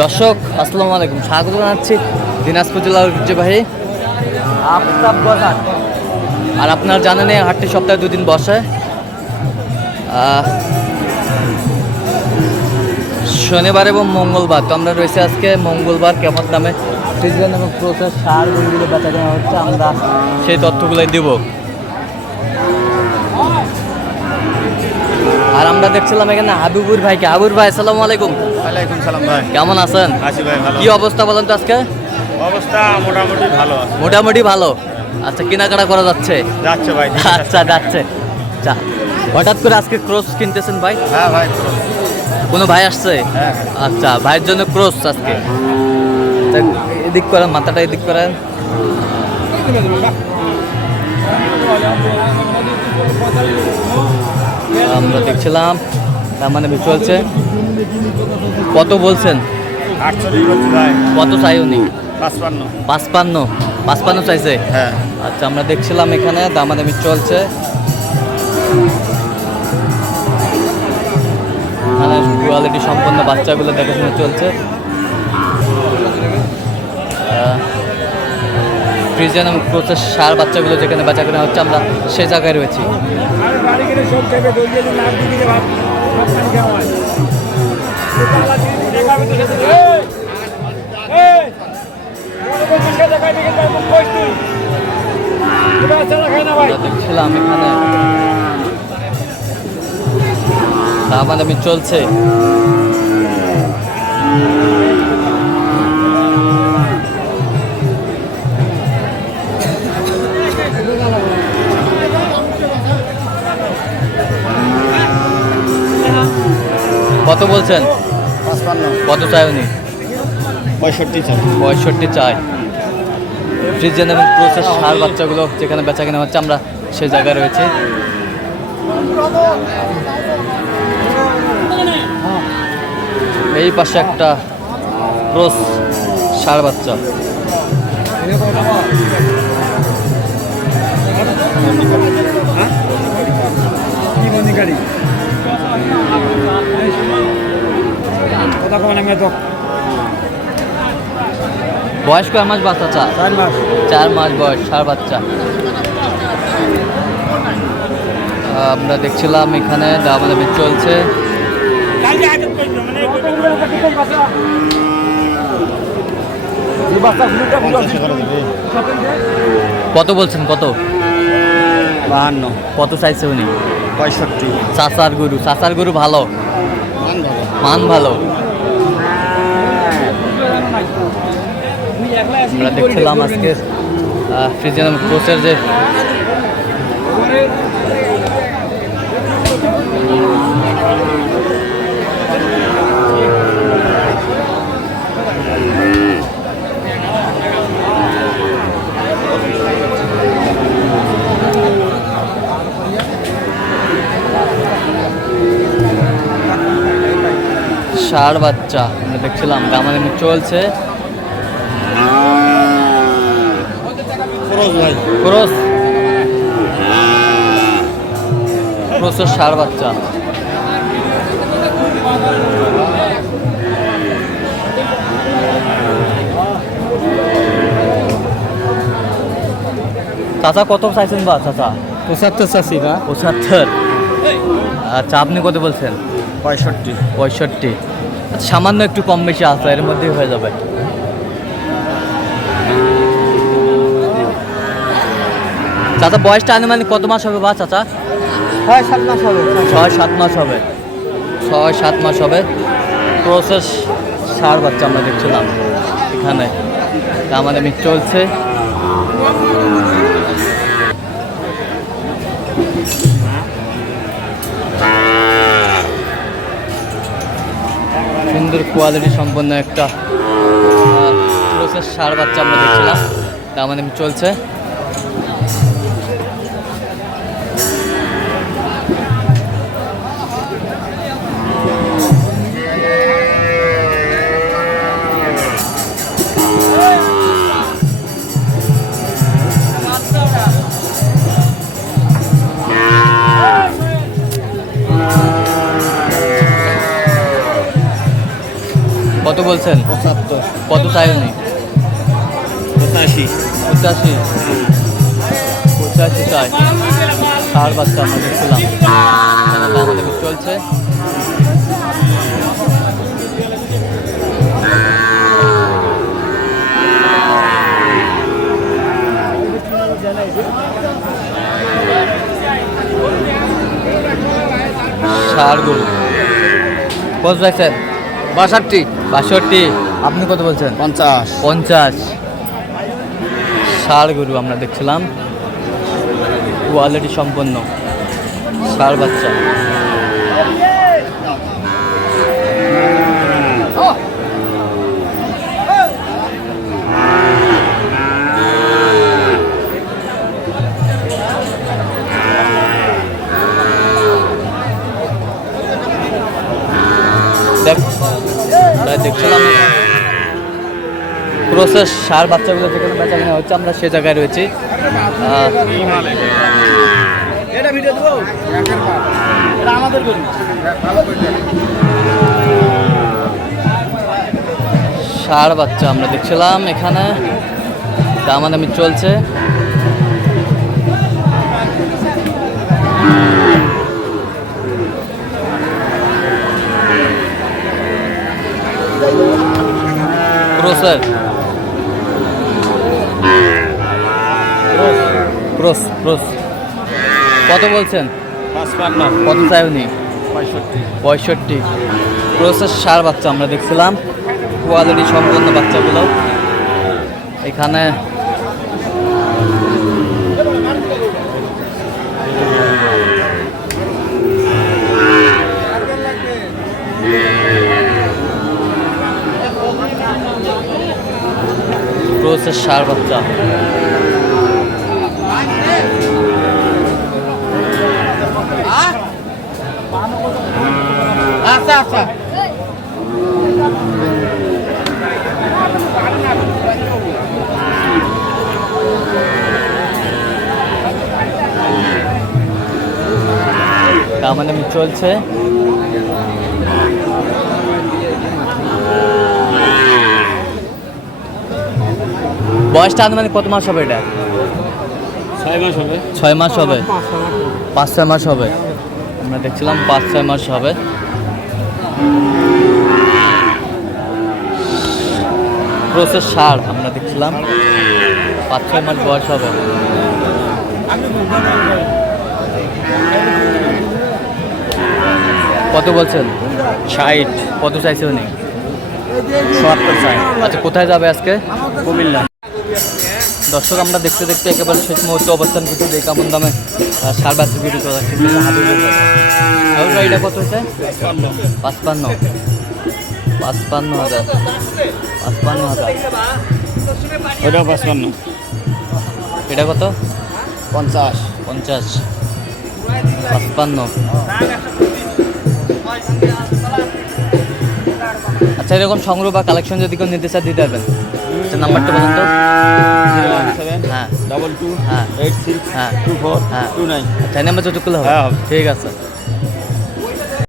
দর্শক আসসালামু আলাইকুম। স্বাগত জানাচ্ছি দিনাজপুর জেলার ঐতিহ্যবাহী আর আপনারা জানেন এই হাটটি সপ্তাহে দুদিন বসে। আহ, শনিবার এবং মঙ্গলবার। তো আমরা রয়েছে আজকে মঙ্গলবার কেমন দামে? সিজন এবং প্রসেস সার বেচা কেনা হচ্ছে। আমরা সেই তথ্যগুলোই দেব। আর আমরা দেখছিলাম এখানে হাবিবুর ভাইকে। হাবিবুর ভাই আসসালামু আলাইকুম। ওয়ালাইকুম সালাম ভাই। কেমন আছেন? আছি ভাই ভালো। কি অবস্থা বলেন তো আজকে? অবস্থা মোটামুটি ভালো মোটামুটি ভালো। আচ্ছা কেনাকাটা করা যাচ্ছে? যাচ্ছে ভাই। আচ্ছা যাচ্ছে। যা হঠাৎ করে আজকে ক্রস কিনতেছেন ভাই? হ্যাঁ ভাই কোনো ভাই আসছে? হ্যাঁ। আচ্ছা ভাইয়ের জন্য ক্রস আজকে। এদিক করেন মাথাটা এদিক করেন। আমরা দেখছিলাম তার মানে চলছে। কত বলছেন? কত চাই উনি? পাঁচপান্ন। পাঁচপান্ন? চাইছে? হ্যাঁ। আচ্ছা আমরা দেখছিলাম এখানে দামাদামি চলছে। এখানে কোয়ালিটি সম্পন্ন বাচ্চাগুলো দেখাশোনা চলছে। ফ্রিজেন এবং প্রসেস সার বাচ্চাগুলো যেখানে বেচা কেনা হচ্ছে, আমরা সে জায়গায় রয়েছি। দেখছিলাম এখানে। দামাদামি চলছে। কত বলছেন? কত চাই উনি? পঁয়ষট্টি চাই পঁয়ষট্টি চাই ফ্রিজেন এবং প্রসেস সার বাচ্চাগুলো যেখানে বেচা কেনা হচ্ছে আমরা সেই জায়গায় রয়েছি। এই পাশে একটা ক্রস সার বাচ্চা। বয়স কয় মাস বাচ্চা চা? চার মাস। চার মাস বয়স সার বাচ্চা। আমরা দেখছিলাম এখানে দামাদামি চলছে। কত বলছেন কত? বাহান্ন। কত চাইছে উনি? পঁয়ষট্টি। চাচার গরু চাচার গরু ভালো। মান ভালো। আমরা দেখছিলাম আজকে ফ্রিজিয়ান কোচের যে ষাড় বাচ্চা আমরা দেখছিলাম দামাদামি চলছে। খরচ ভাই। ক্রস ক্রসের ষাড় বাচ্চা। চাচা কত চাইছেন বা চাচা? পঁচাত্তর চাষি না পঁচাত্তর? আচ্ছা আপনি কত বলছেন? পঁয়ষট্টি। পঁয়ষট্টি। আচ্ছা সামান্য একটু কম বেশি আছে এর মধ্যেই হয়ে যাবে। চাচা বয়সটা আনুমানিক কত মাস হবে বা চাচা? ছয় সাত মাস হবে। ছয় সাত মাস হবে। ছয় সাত মাস হবে। প্রসেস সার বাচ্চা আমরা দেখছিলাম এখানে। আমাদের মিট চলছে। সুন্দর কোয়ালিটি সম্পন্ন একটা প্রসেস সার বাচ্চা আমরা দেখছিলাম। তা আমাদের চলছে। কত বলছেন? পঁচাত্তর। কত চাই উনি পঁচাশি। পঁচাশি? পঁচাশি চাই। ষাট বাচ্চা আমরা দেখছিলাম। চলছে। ষাট গরু কত দেখছেন? বাষট্টি। বাষট্টি। আপনি কত বলছেন? পঞ্চাশ। পঞ্চাশ। ষাড় গরু আমরা দেখছিলাম। কোয়ালিটি সম্পন্ন। ষাড় বাচ্চা। দেখ দেখছিলাম প্রসেস সার বাচ্চাগুলো যেখানে বেচা কেনা হচ্ছে আমরা সে জায়গায় রয়েছি। ষাড় বাচ্চা আমরা দেখছিলাম এখানে। দামাদামি চলছে। ক্রোসের প্রোস ক্রোস কত বলছেন? কত চাই পঁয়ষট্টি। প্রসেস সার বাচ্চা আমরা দেখছিলাম। কোয়ালিটি সম্পন্ন বাচ্চাগুলো। এখানে প্রসেস সার বাচ্চা। আচ্ছা আচ্ছা। দামাদামি চলছে। বয়সটা আনুমানিক কত মাস হবে এটা? ছয় মাস হবে। ছয় মাস হবে। পাঁচ ছয় মাস হবে। আমরা দেখছিলাম পাঁচ ছয় মাস হবে। প্রসেস সার আমরা দেখছিলাম। পাঁচ ছয় মাস বয়স হবে। কত বলছেন? ষাট। কত চাইছে উনি? আচ্ছা কোথায় যাবে আজকে? কুমিল্লা। দর্শক আমরা দেখতে দেখতে একেবারে শেষ মুহূর্তে অবস্থান করছি যে কেমন দামে সার হচ্ছে কাছে। হাবিব ভাই, এটা কত হয়েছে? পাঁচপান্ন। পাঁচপান্ন। হাজার। পাঁচপান্ন হাজার। ওটাও পাঁচপান্ন। এটা কত? পঞ্চাশ। পঞ্চাশ। পাঁচপান্ন। আচ্ছা এরকম সংগ্রহ বা কালেকশন যদি কেউ নিতে চায় দিতে পারবেন। নাম্বারটা বলুন তো। হ্যাঁ। ডবল টু হ্যাঁ। এইট সিক্স হ্যাঁ। টু ফোর হ্যাঁ। টু নাইন আচ্ছা এই নাম্বার যোগাযোগ করলে হ্যাঁ, হবে। ঠিক আছে।